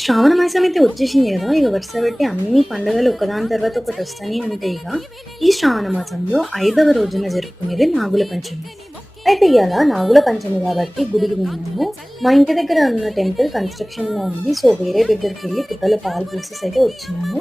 శ్రావణ మాసం అయితే వచ్చేసింది గదా! ఇగ వరుస పెట్టి అన్ని పండుగలు ఒకదాని తర్వాత ఒకటి వస్తూనే ఉంటాయి ఇగ. ఈ శ్రావణ మాసంలో 5వ రోజున జరుపుకునేది నాగుల పంచమి. అయితే ఇయాల నాగుల పంచమి గాబట్టి గుడికి వెళ్ళాము. మా ఇంటి దగ్గర ఉన్న టెంపుల్ కన్‌స్ట్రక్షన్‌లో ఉంది. సో, వేరే దగ్గరికెళ్ళి పుట్టలో పాలు పోసేసి అయితే వచ్చినాము.